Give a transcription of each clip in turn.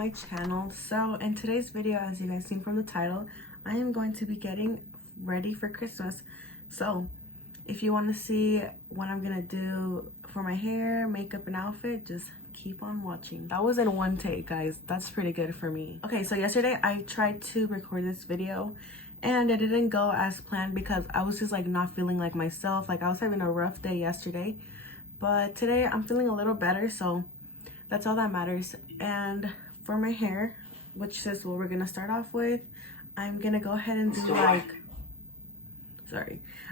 my channel. So in today's video, as you guys seen from the title, I am going to be getting ready for Christmas. So if you want to see what I'm gonna do for my hair, makeup, and outfit, just keep on watching. That was in one take, guys. That's pretty good for me. Okay, so yesterday I tried to record this video and it didn't go as planned because I was just like not feeling like myself. Like I was having a rough day yesterday, but today I'm feeling a little better, so that's all that matters. And for my hair, which is what we're gonna start off with, I'm gonna go ahead and do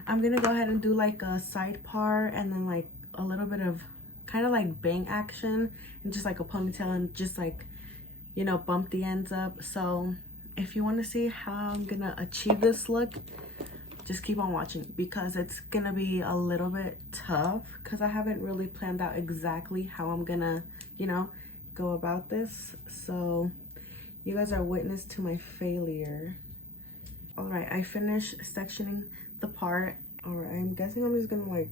I'm gonna go ahead and do like a side part and then like a little bit of kind of like bang action and just like a ponytail and just like, you know, bump the ends up. So if you want to see how I'm gonna achieve this look, just keep on watching because it's gonna be a little bit tough because I haven't really planned out exactly how I'm gonna, you know, go about this. So you guys are witness to my failure. All right, I finished sectioning the part. All right, I'm guessing I'm just gonna like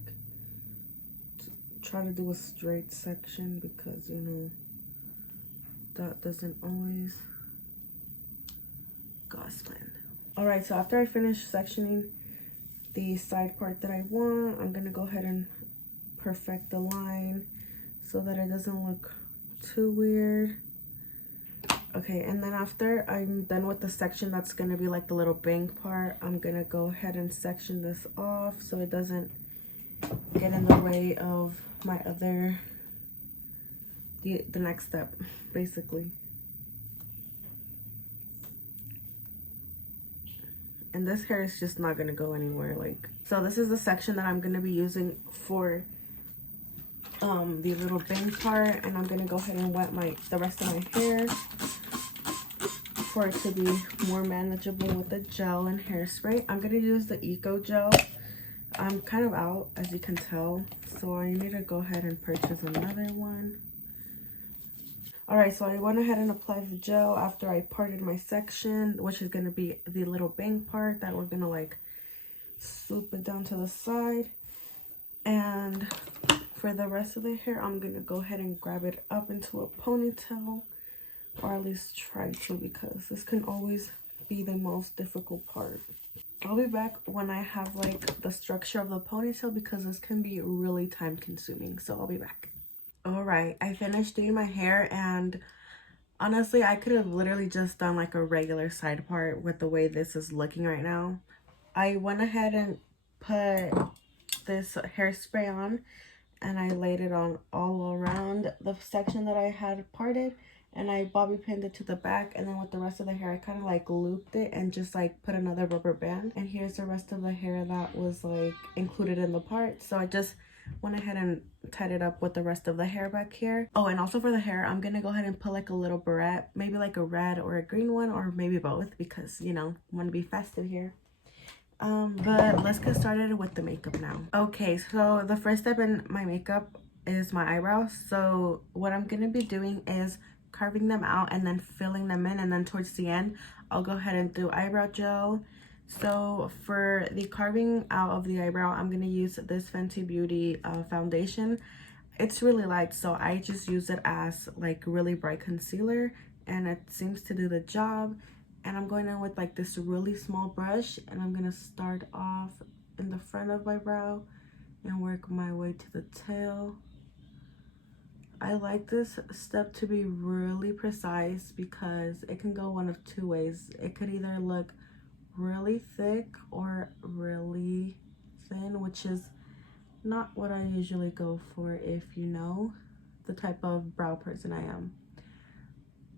try to do a straight section because, you know, that doesn't always go as planned. All right, so after I finish sectioning the side part that I want, I'm gonna go ahead and perfect the line so that it doesn't look too weird. Okay, and then after I'm done with the section that's gonna be like the little bang part, I'm gonna go ahead and section this off so it doesn't get in the way of my other, the next step, basically. And this hair is just not gonna go anywhere. Like, so this is the section that I'm gonna be using for the little bang part, and I'm gonna go ahead and wet the rest of my hair for it to be more manageable with the gel and hairspray. I'm gonna use the Eco Gel. I'm kind of out, as you can tell, so I need to go ahead and purchase another one. All right, so I went ahead and applied the gel after I parted my section, which is gonna be the little bang part that we're gonna like swoop it down to the side. And for the rest of the hair, I'm gonna go ahead and grab it up into a ponytail, or at least try to, because this can always be the most difficult part. I'll be back when I have like the structure of the ponytail because this can be really time consuming, so I'll be back. All right, I finished doing my hair, and honestly I could have literally just done like a regular side part with the way this is looking right now. I went ahead and put this hairspray on and I laid it on all around the section that I had parted, and I bobby pinned it to the back, and then with the rest of the hair I kind of like looped it and just like put another rubber band. And here's the rest of the hair that was like included in the part. So I just went ahead and tied it up with the rest of the hair back here. Oh, and also for the hair, I'm gonna go ahead and put like a little barrette, maybe like a red or a green one, or maybe both, because, you know, I want to be festive here. But let's get started with the makeup now. Okay, so the first step in my makeup is my eyebrows. So what I'm gonna be doing is carving them out and then filling them in, and then towards the end I'll go ahead and do eyebrow gel. So for the carving out of the eyebrow, I'm gonna use this Fenty Beauty foundation. It's really light, so I just use it as like really bright concealer, and it seems to do the job. And I'm going in with like this really small brush, and I'm gonna start off in the front of my brow and work my way to the tail. I like this step to be really precise because it can go one of two ways. It could either look really thick or really thin, which is not what I usually go for, if you know the type of brow person I am.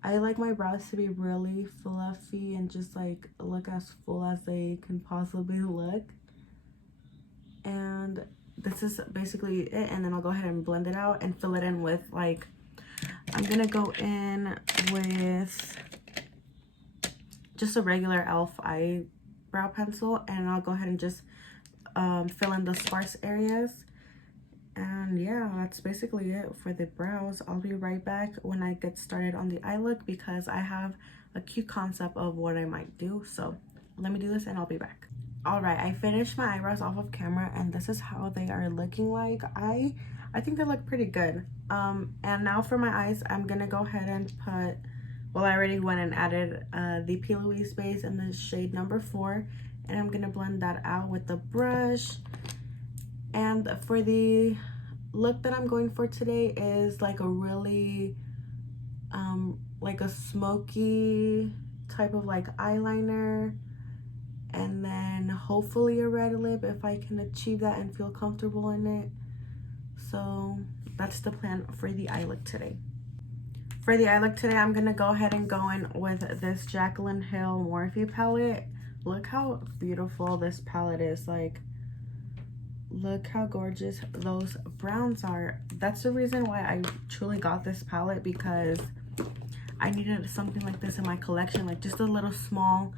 I like my brows to be really fluffy and just like look as full as they can possibly look. And this is basically it, and then I'll go ahead and blend it out and fill it in with like, I'm gonna go in with just a regular e.l.f. eyebrow pencil, and I'll go ahead and just fill in the sparse areas. And yeah, that's basically it for the brows. I'll be right back when I get started on the eye look because I have a cute concept of what I might do. So let me do this and I'll be back. All right, I finished my eyebrows off of camera, and this is how they are looking like. I think they look pretty good. And now for my eyes, I'm gonna go ahead and put Well, I already went and added the P. Louise base in the shade number 4, and I'm gonna blend that out with the brush. And for the look that I'm going for today is like a really like a smoky type of like eyeliner, and then hopefully a red lip if I can achieve that and feel comfortable in it. So that's the plan for the eye look today. For the eye look today, I'm gonna go ahead and go in with this Jaclyn Hill Morphe palette. Look how beautiful this palette is. Like, look how gorgeous those browns are. That's the reason why I truly got this palette, because I needed something like this in my collection, like just a little small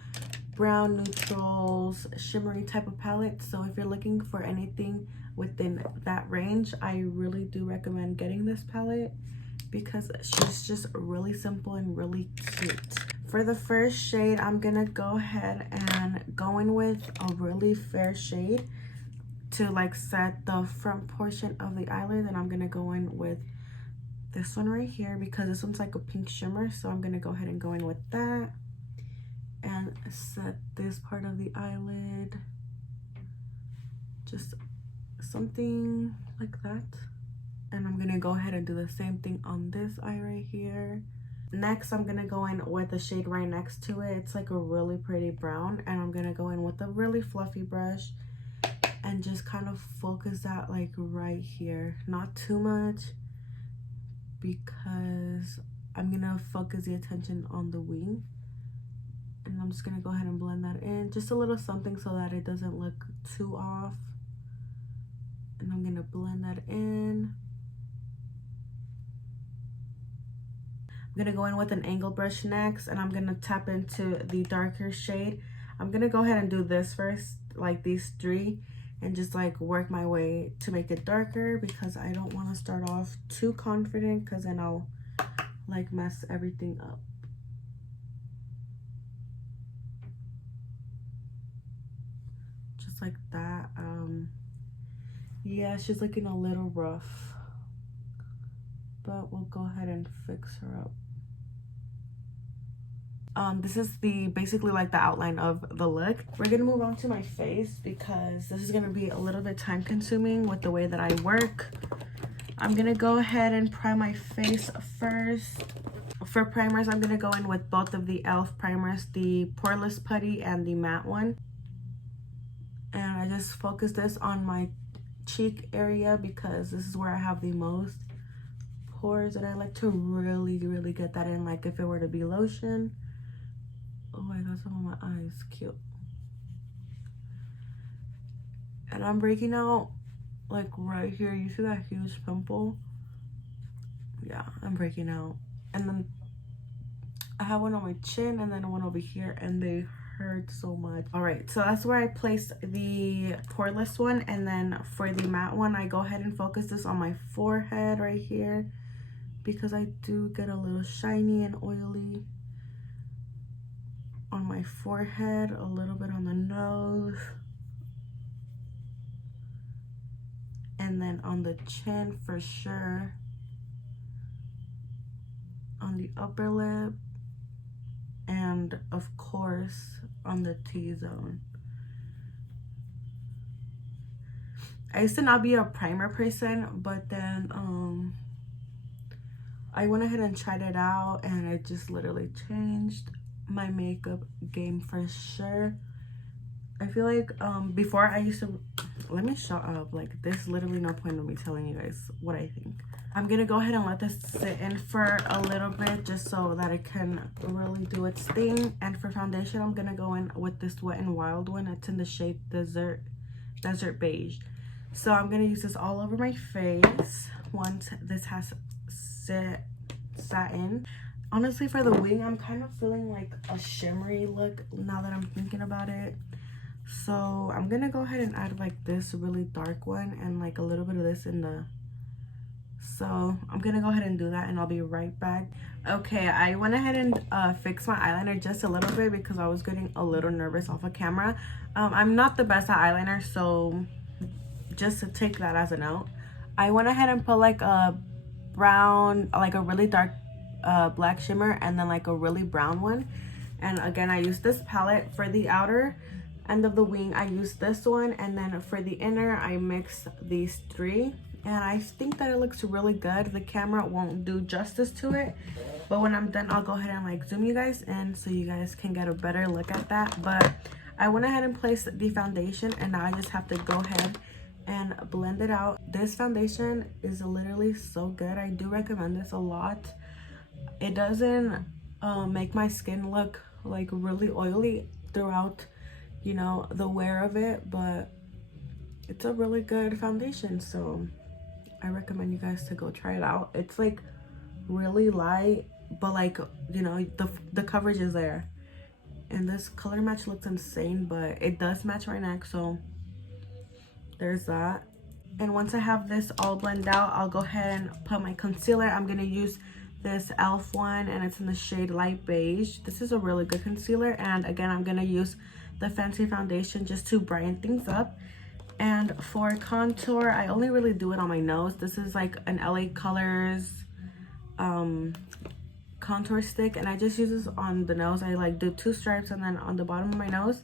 brown neutrals shimmery type of palette. So if you're looking for anything within that range, I really do recommend getting this palette because she's just really simple and really cute. For the first shade, I'm gonna go ahead and go in with a really fair shade to like set the front portion of the eyelid. And I'm gonna go in with this one right here because this one's like a pink shimmer, so I'm gonna go ahead and go in with that and set this part of the eyelid, just something like that. And I'm gonna go ahead and do the same thing on this eye right here. Next, I'm gonna go in with the shade right next to it. It's like a really pretty brown, and I'm gonna go in with a really fluffy brush and just kind of focus that like right here, not too much, because I'm gonna focus the attention on the wing. And I'm just gonna go ahead and blend that in, just a little something so that it doesn't look too off. And I'm gonna blend that in. I'm gonna go in with an angle brush next, and I'm gonna tap into the darker shade. I'm gonna go ahead and do this first, like these 3, and just like work my way to make it darker, because I don't want to start off too confident, because then I'll like mess everything up. Just like that. Yeah, she's looking a little rough, but we'll go ahead and fix her up. This is basically like the outline of the look. We're gonna move on to my face because this is gonna be a little bit time consuming with the way that I work. I'm gonna go ahead and prime my face first. For primers, I'm gonna go in with both of the e.l.f. primers, the poreless putty and the matte one. And I just focus this on my cheek area because this is where I have the most pores, and I like to really get that in, like if it were to be lotion. Oh, I got some on my eyes, cute. And I'm breaking out like right here. You see that huge pimple? Yeah, I'm breaking out. And then I have one on my chin and then one over here, and they hurt so much. All right, so that's where I placed the poreless one. And then for the matte one, I go ahead and focus this on my forehead right here, because I do get a little shiny and oily on my forehead, a little bit on the nose, and then on the chin for sure, on the upper lip, and of course on the T-zone. I used to not be a primer person, but then I went ahead and tried it out, and it just literally changed my makeup game for sure. I feel like before I used to, let me shut up, like there's literally no point in me telling you guys what I think. I'm gonna go ahead and let this sit in for a little bit just so that it can really do its thing. And for foundation, I'm gonna go in with this Wet n Wild one. It's in the shade Desert Beige. So I'm gonna use this all over my face once this has sat in. Honestly, for the wing, I'm kind of feeling like a shimmery look now that I'm thinking about it. So I'm gonna go ahead and add like this really dark one and like a little bit of this in the... So I'm gonna go ahead and do that, and I'll be right back. Okay, I went ahead and fixed my eyeliner just a little bit because I was getting a little nervous off of camera. I'm not the best at eyeliner, so just to take that as a note. I went ahead and put like a brown, like a really dark black shimmer and then like a really brown one. And again, I use this palette for the outer end of the wing. I use this one, and then for the inner I mix these three, and I think that it looks really good. The camera won't do justice to it, but when I'm done I'll go ahead and like zoom you guys in so you guys can get a better look at that. But I went ahead and placed the foundation, and now I just have to go ahead and blend it out. This foundation is literally so good. I do recommend this a lot. It doesn't make my skin look like really oily throughout, you know, the wear of it, but it's a really good foundation, so I recommend you guys to go try it out. It's like really light, but like, you know, the coverage is there, and this color match looks insane, but it does match my neck, so there's that. And once I have this all blended out, I'll go ahead and put my concealer. I'm gonna use this e.l.f. one, and it's in the shade light beige. This is a really good concealer, and again, I'm gonna use the Fancy foundation just to brighten things up. And for contour, I only really do it on my nose. This is like an LA Colors contour stick, and I just use this on the nose. I like do 2 stripes and then on the bottom of my nose.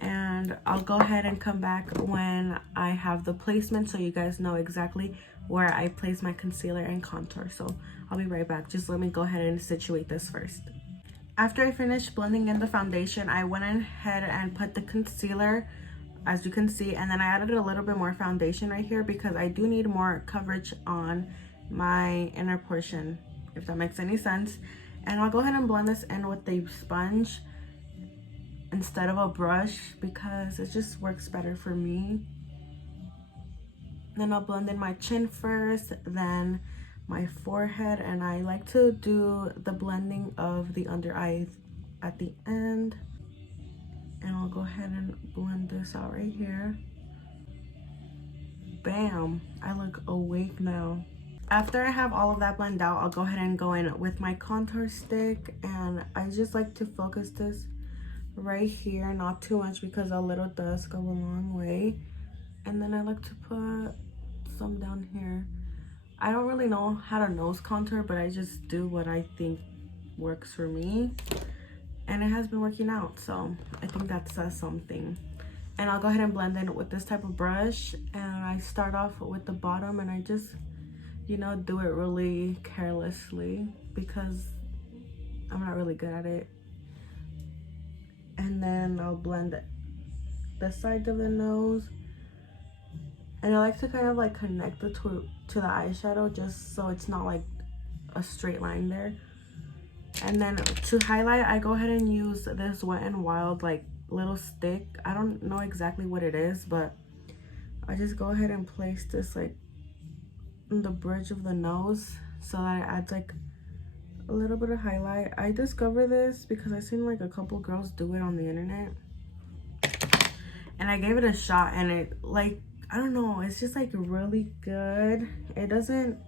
And I'll go ahead and come back when I have the placement so you guys know exactly where I place my concealer and contour. So I'll be right back. Just let me go ahead and situate this first. After I finished blending in the foundation, I went ahead and put the concealer, as you can see, and then I added a little bit more foundation right here because I do need more coverage on my inner portion, if that makes any sense. And I'll go ahead and blend this in with a sponge instead of a brush because it just works better for me. Then I'll blend in my chin first, then my forehead, and I like to do the blending of the under eyes at the end. And I'll go ahead and blend this out right here. Bam! I look awake now. After I have all of that blended out, I'll go ahead and go in with my contour stick, and I just like to focus this right here, not too much because a little does go a long way. And then I like to put some down here. I don't really know how to nose contour, but I just do what I think works for me, and it has been working out, so I think that says something. And I'll go ahead and blend in with this type of brush, and I start off with the bottom, and I just, you know, do it really carelessly because I'm not really good at it. And then I'll blend the sides of the nose, and I like to kind of like connect the two to the eyeshadow just so it's not like a straight line there. And then to highlight, I go ahead and use this Wet n Wild like little stick. I don't know exactly what it is, but I just go ahead and place this like in the bridge of the nose so that it adds like a little bit of highlight. I discovered this because I seen like a couple girls do it on the internet, and I gave it a shot, and it like, I don't know, it's just like really good. It doesn't,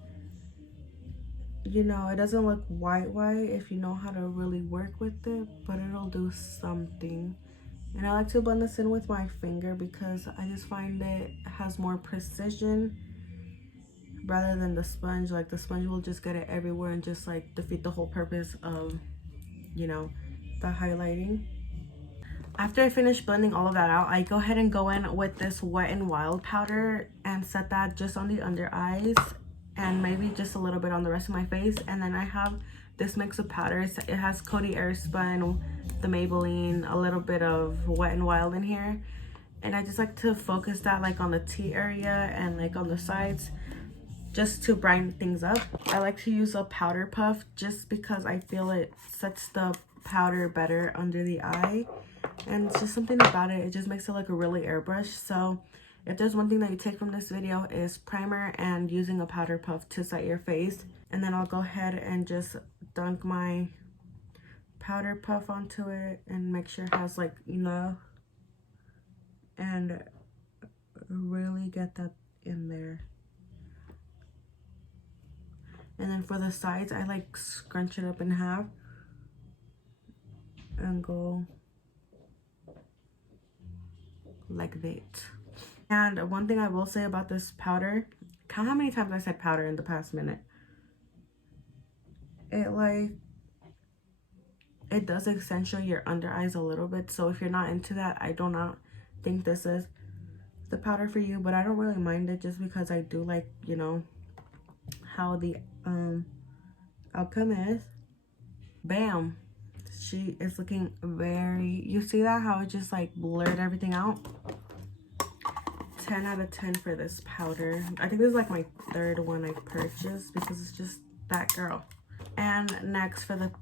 you know, it doesn't look white if you know how to really work with it, but it'll do something. And I like to blend this in with my finger because I just find it has more precision rather than the sponge. Like the sponge will just get it everywhere and just like defeat the whole purpose of, you know, the highlighting. After I finish blending all of that out, I go ahead and go in with this Wet n Wild powder and set that just on the under eyes and maybe just a little bit on the rest of my face. And then I have this mix of powders. It has Coty Airspun, the Maybelline, a little bit of Wet n Wild in here. And I just like to focus that like on the T area and like on the sides just to brighten things up. I like to use a powder puff just because I feel it sets the powder better under the eye. And it's just something about it, it just makes it like a really airbrush. So if there's one thing that you take from this video is primer and using a powder puff to set your face. And then I'll go ahead and just dunk my powder puff onto it and make sure it has like enough, and really get that in there. And then for the sides, I like scrunch it up in half and go like that. And one thing I will say about this powder, count how many times I said powder in the past minute. it does accentuate your under eyes a little bit. So if you're not into that, I do not think this is the powder for you, but I don't really mind it just because I do like, you know, how the outcome is. Bam, she is looking very, you see that, how it just like blurred everything out. 10 out of 10 for this powder. I think this is like my third one I purchased because it's just that girl. And next, for the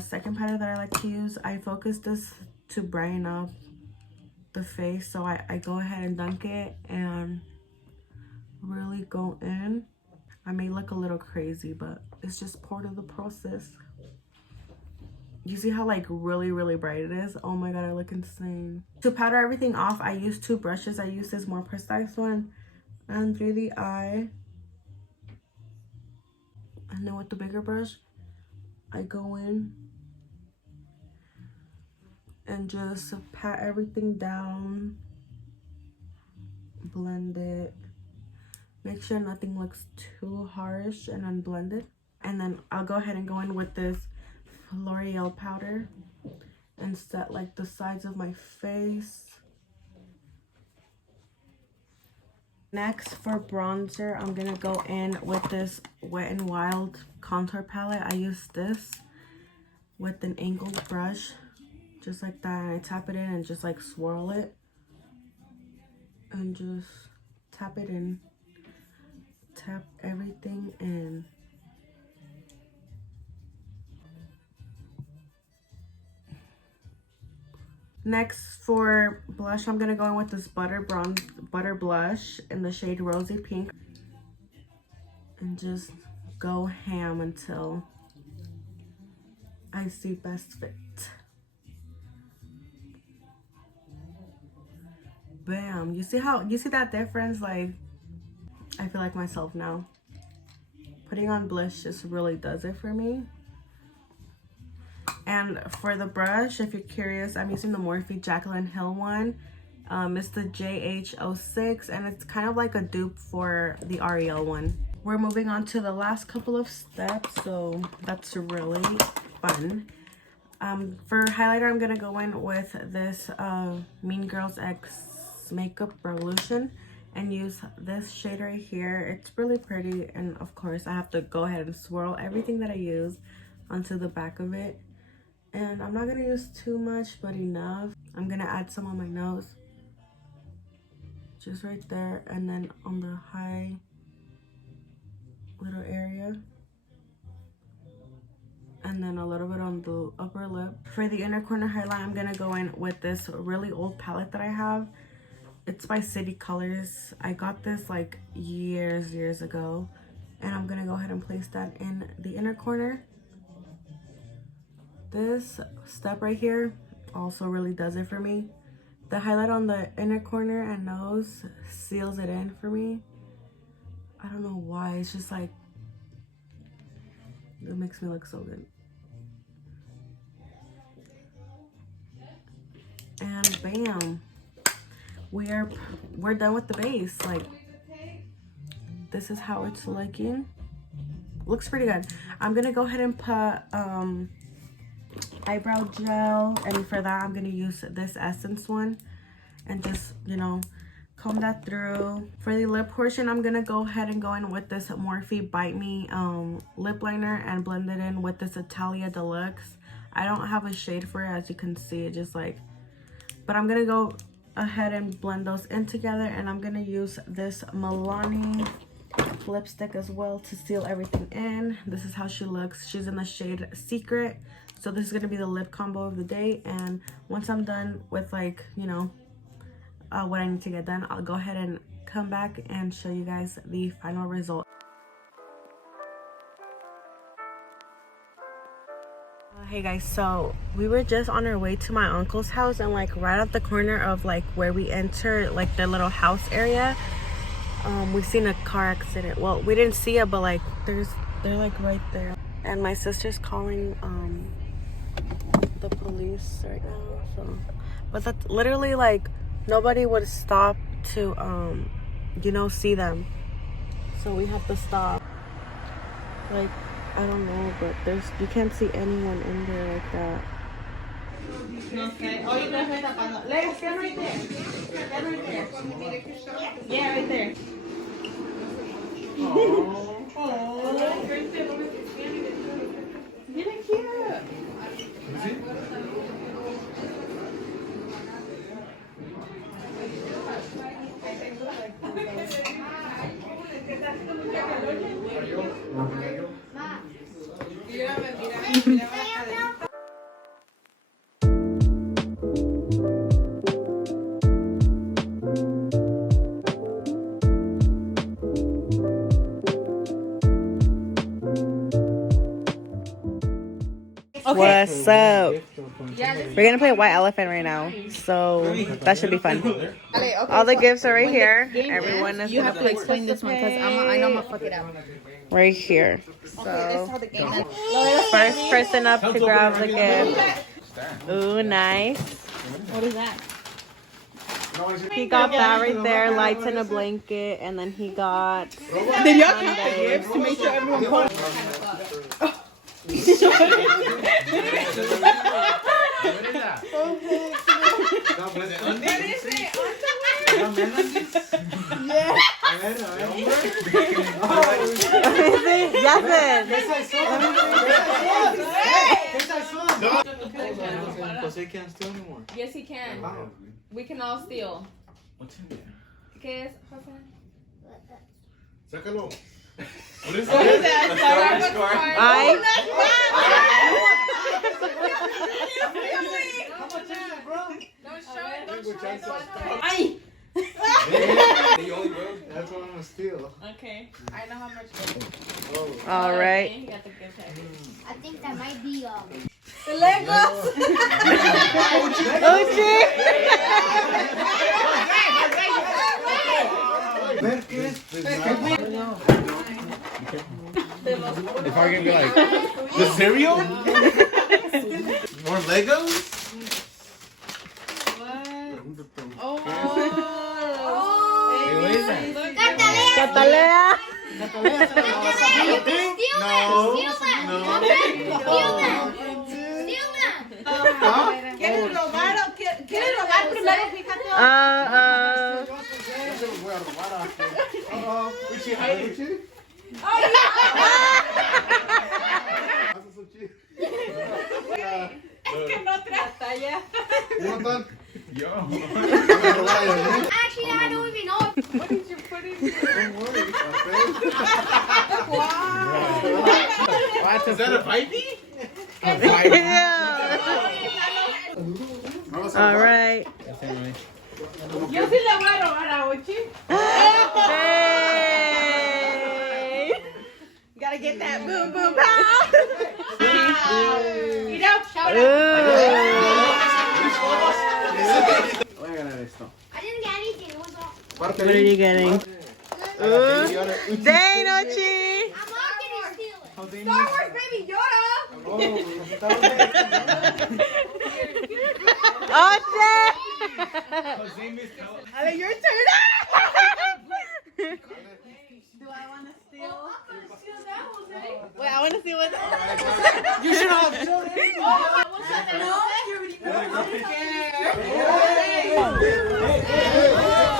second powder that I like to use, I focus this to brighten up the face. So I go ahead and dunk it and really go in. I may look a little crazy, but it's just part of the process. You see how like really bright it is? Oh my god, I look insane. To powder everything off, I use two brushes. I use this more precise one under the eye, and then with the bigger brush I go in and just pat everything down, blend it, make sure nothing looks too harsh and unblended. And then I'll go ahead and go in with this L'Oreal powder and set like the sides of my face. Next, for bronzer, I'm gonna go in with this Wet n Wild contour palette. I use this with an angled brush, just like that, and I tap it in and just like swirl it and just tap it in, tap everything in. Next, for blush, I'm gonna go in with this butter blush in the shade Rosy Pink and just go ham until I see best fit. Bam. You see that difference? Like, I feel like myself now. Putting on blush just really does it for me. And for the brush, if you're curious, I'm using the Morphe Jaclyn Hill one. It's the JH06, and it's kind of like a dupe for the Ariel one. We're moving on to the last couple of steps, so that's really fun. For highlighter, I'm gonna go in with this Mean Girls X Makeup Revolution and use this shade right here. It's really pretty, and of course I have to go ahead and swirl everything that I use onto the back of it. And I'm not gonna use too much, but enough. I'm gonna add some on my nose, just right there, and then on the high little area, and then a little bit on the upper lip. For the inner corner highlight, I'm gonna go in with this really old palette that I have. It's by City Colors. I got this like years ago, and I'm gonna go ahead and place that in the inner corner. This step right here also really does it for me. The highlight on the inner corner and nose seals it in for me. I don't know why, it's just like, it makes me look so good. And bam, we're done with the base. Like, this is how it's looking. Looks pretty good. I'm gonna go ahead and put eyebrow gel, and for that I'm gonna use this Essence one and just, you know, comb that through. For the lip portion, I'm gonna go ahead and go in with this Morphe Bite Me lip liner and blend it in with this Italia Deluxe. I don't have a shade for it, as you can see, it just like, but I'm gonna go ahead and blend those in together, and I'm gonna use this Milani lipstick as well to seal everything in. This is how she looks. She's in the shade Secret. So this is gonna be the lip combo of the day, and once I'm done with, like, you know, what I need to get done, I'll go ahead and come back and show you guys the final result. Hey guys, so we were just on our way to my uncle's house, and like right at the corner of like where we enter like their little house area, we seen a car accident. Well, we didn't see it, but like they're like right there, and my sister's calling the police right now. So, but that's literally like nobody would stop to you know, see them, so we have to stop. Like, I don't know, but you can't see anyone in there like that. Okay. Oh, you guys are tapando. Let's stand right there. Stand right there. Yeah, right there. Oh. Really cute. Okay. What's up? We're gonna play White Elephant right now, so that should be fun. All the gifts are right here. Everyone is. You have to explain this one because I know I'm gonna fuck it up. Right here. So first person up to grab the gift. Ooh, nice. What is that? He got that right there, lights and a blanket, and then he got. Did y'all count the gifts to make sure everyone caught? Jose can't steal anymore. Yes, he can. We can all steal. What's in there? ¿Qué es, Jose? Sácalo. What is that? Ay! That's what I'm gonna steal. Okay. I know how much. All right. He got the gift package. I think that might be The Legos. If I can be like, the cereal? More Legos? Oh. Hey, what is that? Catalea. ¿Quieres robar primero? Fíjate. Es que no trata ya. Actually, I don't even know. What did you put in here? What? Is that a pipey? All right. Yo sí le voy a robar a Ochi. Hey. Gotta get that boom boom pow. Mira, shout out. I didn't get anything. It was all. What are you getting? Dang, Ochi. I'm not gonna steal it. Star Wars baby Yoda. Ochi. Ale, your turn. Do I want to steal? Wait, I want to see what. You should have.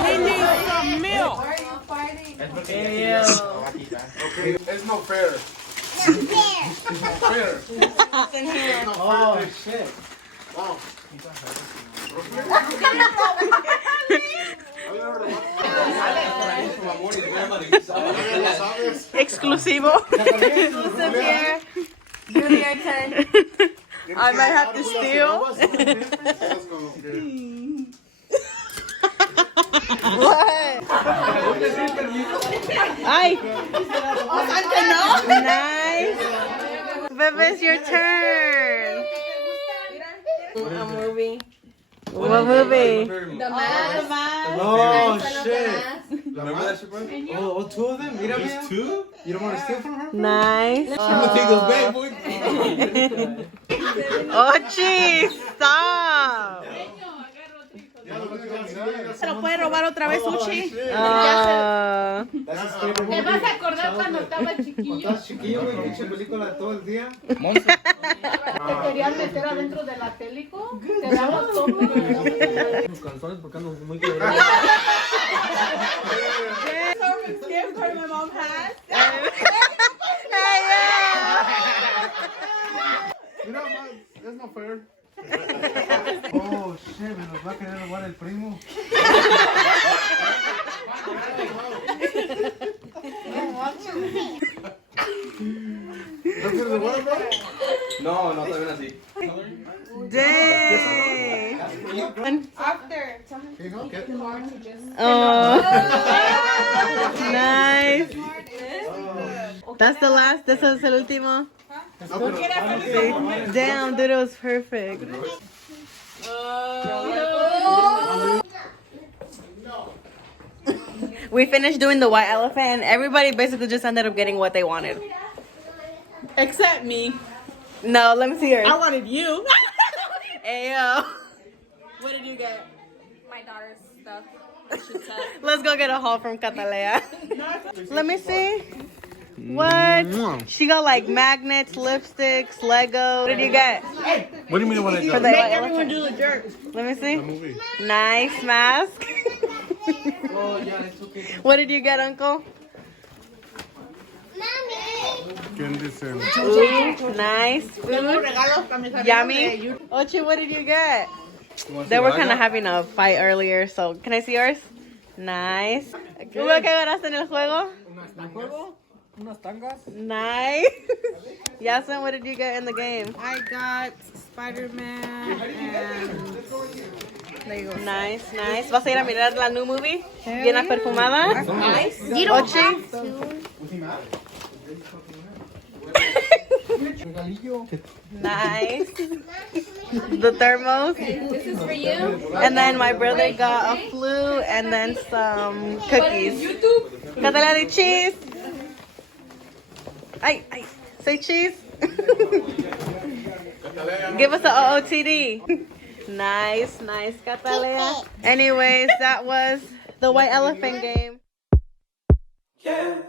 He needs some milk. Why are you fighting? Okay, it's not fair. It's not fair. Oh, shit. Wow. Exclusivo. Exclusive here. Julie, your turn. I might have to steal. What? Ay. Nice. Bebe, it's your turn. A movie. What movie? The mask. Oh, shit. Remember that shit, bro? Oh, two of them? Mira, There's two? You don't want to steal from her? Nice. I'm gonna take those back, boy. Oh, jeez. Stop. ¿Se lo puede robar otra vez, Uchi? Te vas a acordar cuando estaba chiquillo. Estás chiquillo, güey, pinche película todo el día. Te querían meter adentro de la télico. Te daban todo. Los calzones porque ando muy quebrado. Gift card my mom has. Mira, man, that's not fair. Oh, shit, me los va a querer robar el primo. ¿No quieres robar, bro? No, no, también así. Dang. After. Here you go, get Oh. Nice. That's the last. This is el último. Damn, dude, it was perfect. We finished doing the white elephant, and everybody basically just ended up getting what they wanted. Except me. No, let me see yours. I wanted you. Ayo. What did you get? My daughter's stuff. Let's go get a haul from Catalea. Let me see. What? She got like magnets, lipsticks, Lego. What did you get? What do you mean what I For got? the white Everyone elephant? do the jerk. Let me see. Movie. Nice mask. Oh, yeah, it's okay. What did you get, Uncle? ¿Quién dice? Ooh, nice food. Yummy. Ochi, what did you get? They were kind of having a fight earlier, so can I see yours? Nice. ¿Qué ganaste en el juego? Unas tangas. Nice. Yasin, what did you get in the game? I got Spider-Man and... There you go. Nice, nice. ¿Vas a ir a mirar la new movie? Bien perfumada. Nice. You don't Ochi. have to. Nice. The thermos. This is for you. And then my brother got a flute and then some cookies. YouTube. Catalea de cheese. Ay, ay. Say cheese. Give us a OOTD. Nice, nice, Catalea. Anyways, that was the white elephant game. Yeah.